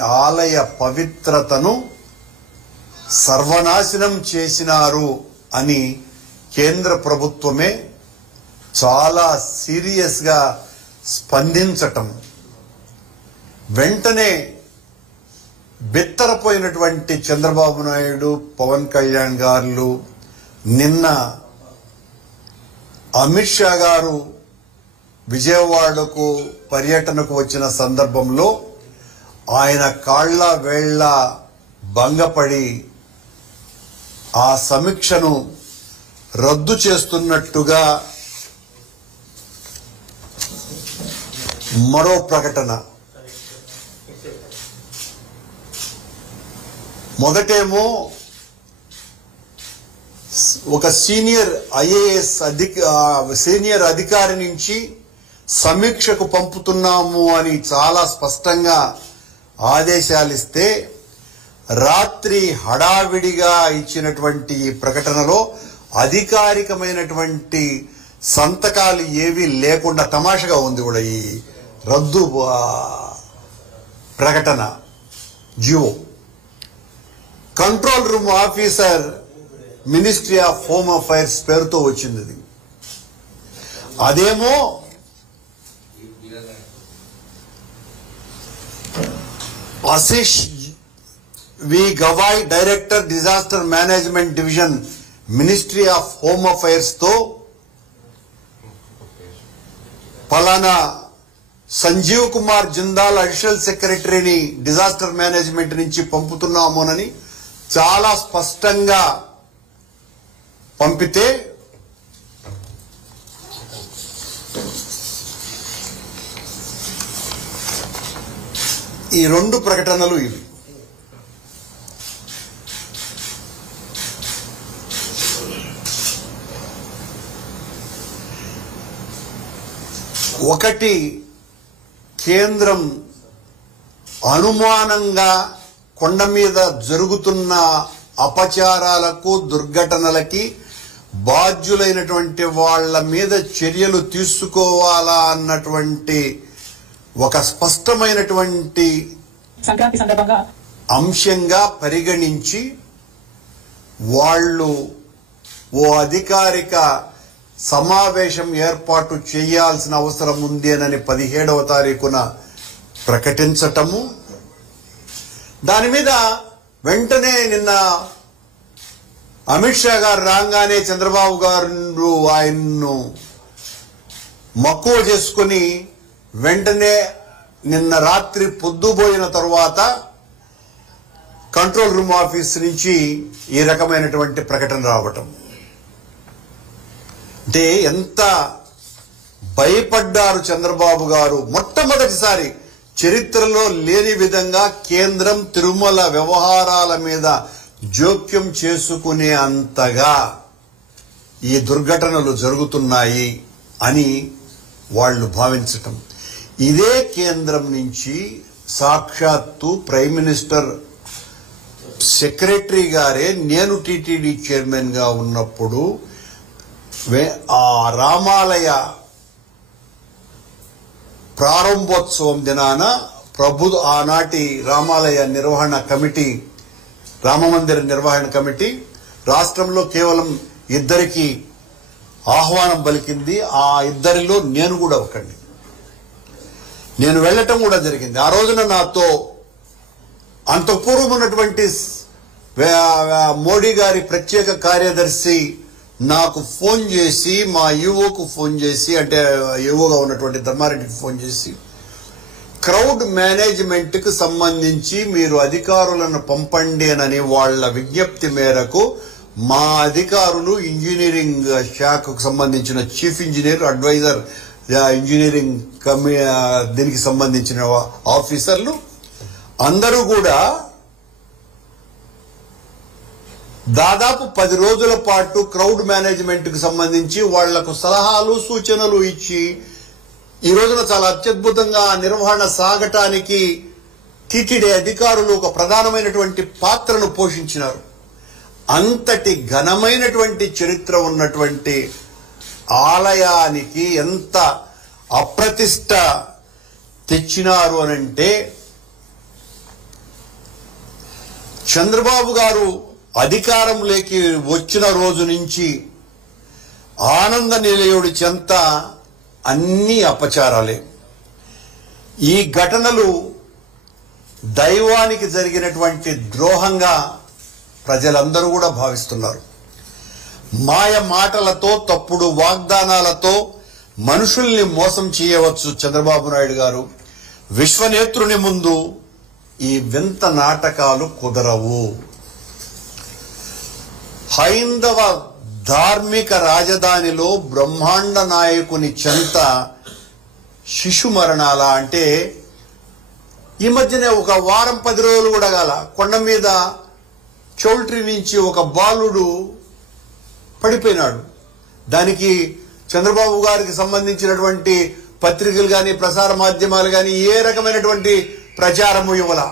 ఆలయ పవిత్రతను సర్వనాశనం చేసినారు అని కేంద్ర ప్రభుత్వమే చాలా సీరియస్ గా స్పందించటం వెంటనే బెత్తరపోయినటువంటి చంద్రబాబు నాయుడు పవన్ కళ్యాణ్ గారు నిన్న అమిత్ షా గారు విజయవాడకు పర్యటనకు వచ్చిన సందర్భంలో ఆయన కాళ్ళ వేళ్ల భంగపడి ఆ సమీక్షను రద్దు చేస్తున్నట్టుగా మరో ప్రకటన. మొదటేమో ఒక సీనియర్ ఐఏఎస్ సీనియర్ అధికారి నుంచి సమీక్షకు పంపుతున్నాము అని చాలా స్పష్టంగా ఆదేశాలిస్తే రాత్రి హడావిడిగా ఇచ్చినటువంటి ఈ ప్రకటనలో అధికారికమైనటువంటి సంతకాలు ఏవి లేకుండా తమాషగా ఉంది కూడా ఈ రద్దు ప్రకటన. జియో control room officer ministry of home affairs పేరుతో వచ్చింది. అదేమో Ashish V Gavai director disaster management division ministry of home affairs తో పలానా సంజీవ్ కుమార్ జిందాల్ అడిషనల్ సెక్రటరీని డిజాస్టర్ మేనేజ్మెంట్ నుంచి పంపుతున్నామోనని చాలా స్పష్టంగా పంపితే ఈ రెండు ప్రకటనలు ఇవి. ఒకటి, కేంద్రం అనుమానంగా కొండ మీద జరుగుతున్న అపచారాలకు దుర్ఘటనలకి బాధ్యులైనటువంటి వాళ్ల మీద చర్యలు తీసుకోవాలా అన్నటువంటి ఒక స్పష్టమైనటువంటి సంక్రాంతి సందర్భంగా అంశంగా పరిగణించి వాళ్ళు ఓ అధికారిక సమావేశం ఏర్పాటు చేయాల్సిన అవసరం ఉంది అని 17వ తారీఖున ప్రకటించటము. దాని మీద వెంటనే నిన్న అమిత్ షా గారు రాగానే చంద్రబాబు గారు ఆయన్ను మక్కువ చేసుకుని వెంటనే నిన్న రాత్రి పొద్దుపోయిన తరువాత కంట్రోల్ రూమ్ ఆఫీస్ నుంచి ఈ రకమైనటువంటి ప్రకటన రావటం అంటే ఎంత భయపడ్డారు చంద్రబాబు గారు. మొట్టమొదటిసారి చరిత్రలో లేని విధంగా కేంద్రం తిరుమల వ్యవహారాల మీద జోక్యం చేసుకునే అంతగా ఈ దుర్ఘటనలు జరుగుతున్నాయి అని వాళ్ళు భావించటం. ఇదే కేంద్రం నుంచి సాక్షాత్తు ప్రైమ్ మినిస్టర్ సెక్రటరీ గారే నేను టీటీడీ చైర్మన్ గా ఉన్నప్పుడు ఆ రామాలయ ప్రారంభోత్సవం దినాన ఆనాటి రామాలయ నిర్వహణ కమిటీ, రామమందిర నిర్వహణ కమిటీ రాష్ట్రంలో కేవలం 2 ఆహ్వానం పలికింది. ఆ 2లో నేను కూడా ఒకడిని. నేను వెళ్ళటం కూడా జరిగింది. ఆ రోజున నాతో అంత పూర్వం ఉన్నటువంటి మోడీ గారి ప్రత్యేక కార్యదర్శి నాకు ఫోన్ చేసి, మా యువకు ఫోన్ చేసి, అంటే యువగా ఉన్నటువంటి ధర్మారెడ్డికి ఫోన్ చేసి, క్రౌడ్ మేనేజ్మెంట్ కు సంబంధించి మీరు అధికారులను పంపండి అని వాళ్ల విజ్ఞప్తి మేరకు మా అధికారులు ఇంజనీరింగ్ శాఖకు సంబంధించిన చీఫ్ ఇంజనీర్, అడ్వైజర్ ఇంజనీరింగ్ దీనికి సంబంధించిన ఆఫీసర్లు అందరూ కూడా దాదాపు 10 రోజుల పాటు క్రౌడ్ మేనేజ్మెంట్ కు సంబంధించి వాళ్లకు సలహాలు సూచనలు ఇచ్చి ఈ రోజున చాలా అత్యద్భుతంగా నిర్వహణ సాగటానికి టీటీడీ అధికారులు ఒక ప్రధానమైనటువంటి పాత్రను పోషించినారు. అంతటి ఘనమైనటువంటి చరిత్ర ఉన్నటువంటి ఆలయానికి ఎంత అప్రతిష్ట తెచ్చినారు అనంటే చంద్రబాబు గారు అధికారంలోకి వచ్చిన రోజు నుంచి ఆనంద నిలయుడి చెంత అన్ని అపచారాలే. ఈ ఘటనలు దైవానికి జరిగినటువంటి ద్రోహంగా ప్రజలందరూ కూడా భావిస్తున్నారు. మాయ మాటలతో, తప్పుడు వాగ్దానాలతో మనుషుల్ని మోసం చేయవచ్చు చంద్రబాబు నాయుడు గారు. విశ్వనేత్రుని ముందు ఈ వింత నాటకాలు కుదరవు. హైందవ ధార్మిక రాజధానిలో బ్రహ్మాండ నాయకుని చెంత శిశు మరణాల అంటే ఈ మధ్యనే ఒక వారం 10 రోజులు కూడా గాల కొండ మీద చౌల్ట్రీ నుంచి ఒక బాలుడు పడిపోయినాడు. దానికి చంద్రబాబు గారికి సంబంధించినటువంటి పత్రికలు కానీ ప్రసార మాధ్యమాలు కానీ ఏ రకమైనటువంటి ప్రచారము ఇవ్వాల.